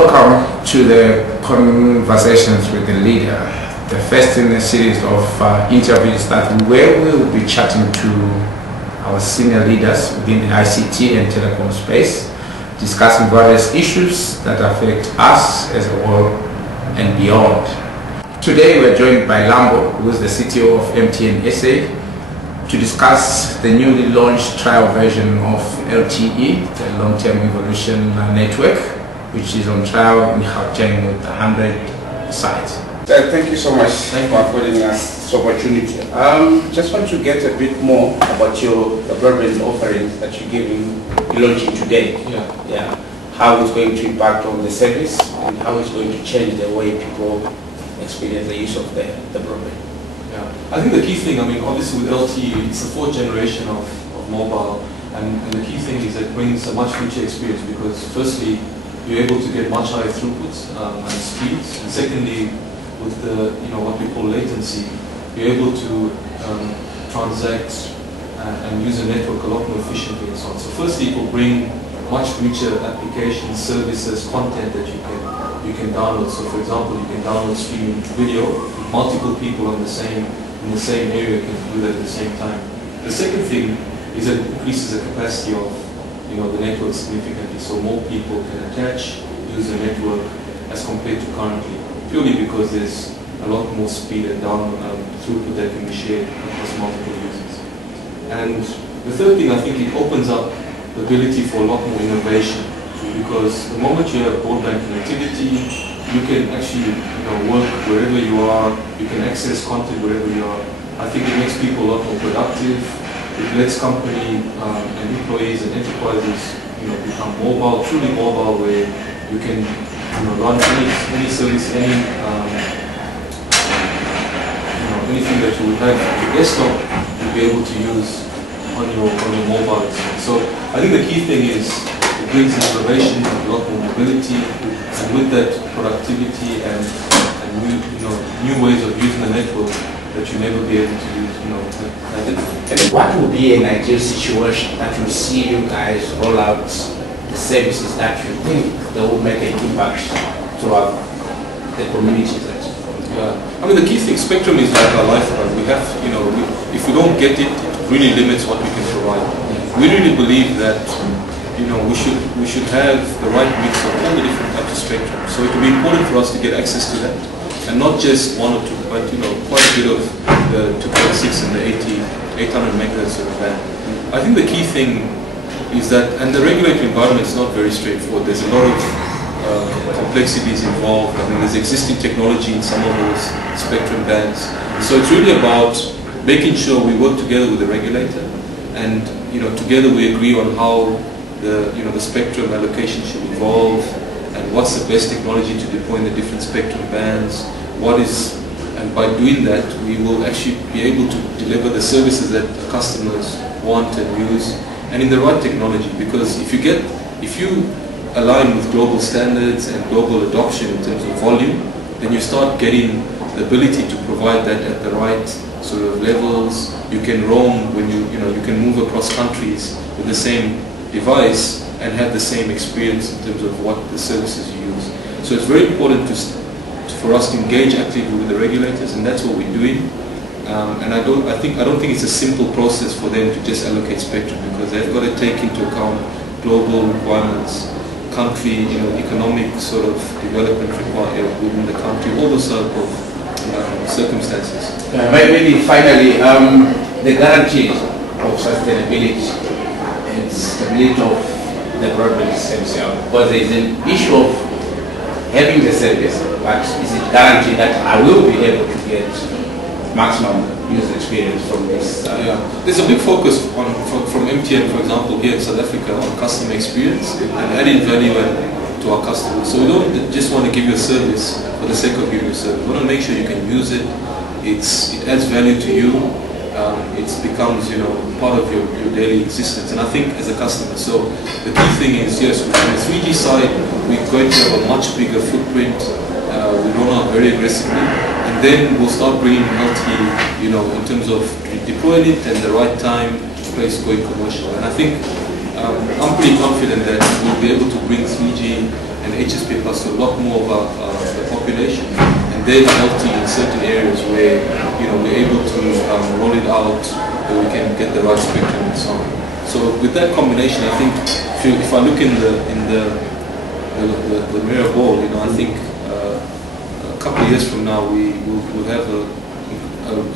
Welcome to the Conversations with the Leader, the first in a series of interviews where we will be chatting to our senior leaders within the ICT and telecom space, discussing various issues that affect us as a whole and beyond. Today we're joined by Lambo, who is the CTO of MTN SA, to discuss the newly launched trial version of LTE, the long-term evolution network, which is on trial in Gauteng with 100 sites. Thank you so much for affording us this opportunity. Just want to get a bit more about the broadband offerings that you're launching today. Yeah. How it's going to impact on the service and how it's going to change the way people experience the use of the broadband. Yeah, I think the key thing, obviously with LTE, it's the fourth generation of mobile, and the key thing is it brings a much richer experience because firstly, you're able to get much higher throughputs and speeds, and secondly, with the what we call latency, you're able to transact and use the network a lot more efficiently and so on. So firstly, it will bring much richer applications, services, content that you can download. So for example, you can download streaming video. Multiple people in the same area can do that at the same time. The second thing is that it increases the capacity of the network significantly, so more people can attach, use the network as compared to currently, purely because there's a lot more speed and throughput that can be shared across multiple users. And the third thing, I think it opens up the ability for a lot more innovation, because the moment you have broadband connectivity, you can actually work wherever you are, you can access content wherever you are. I think it makes people a lot more productive. It lets company and employees and enterprises become mobile, truly mobile, where you can run any service, anything that you would have on your desktop, you'll be able to use on your mobile. So I think the key thing is it brings innovation, a lot more mobility, and with that productivity and new ways of using the network that you never be able to use. And what would be an ideal situation that will see you guys roll out the services that you think they will make an impact throughout the communities? Yeah, the key thing, spectrum is like our lifeblood. We have, if we don't get it, it really limits what we can provide. We really believe that we should have the right mix of all the different types of spectrum. So it will be important for us to get access to that, and not just one or two, but quite a bit of the 2.6 and the 800 megahertz of band. I think the key thing is that, and the regulatory environment is not very straightforward. There's a lot of complexities involved. There's existing technology in some of those spectrum bands. So it's really about making sure we work together with the regulator, and together we agree on how the spectrum allocation should evolve, and what's the best technology to deploy in the different spectrum bands. And by doing that, we will actually be able to deliver the services that customers want and use, and in the right technology. Because if you align with global standards and global adoption in terms of volume, then you start getting the ability to provide that at the right sort of levels. You can roam when you can move across countries with the same device and have the same experience in terms of what the services you use. So it's very important for us to engage actively with the regulators, and that's what we're doing. And I don't think it's a simple process for them to just allocate spectrum, because they've got to take into account global requirements, country, economic sort of development required within the country, all those sort of circumstances. Maybe finally, the guarantee of sustainability and stability of the broadband service, because there is an issue of having the service, but is it guaranteed that I will be able to get maximum user experience from this? There's a big focus from MTN, for example, here in South Africa on customer experience and adding value to our customers. So we don't just want to give you a service for the sake of giving you a service. We want to make sure you can use it. It adds value to you. It becomes part of your daily existence, and I think as a customer. So the key thing is, yes, on the 3G side, we're going to have a much bigger footprint. We roll out very aggressively, and then we'll start bringing LTE, in terms of deploying it at the right time, place going commercial. And I think I'm pretty confident that we'll be able to bring 3G and HSP Plus to a lot more of the population, and then LT in certain areas where we're able to roll it out, where we can get the right spectrum and so on. So with that combination, I think if I look in the mirror ball, I think a couple of years from now we will have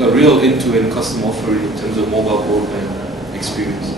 a real end-to-end customer offering in terms of mobile broadband experience.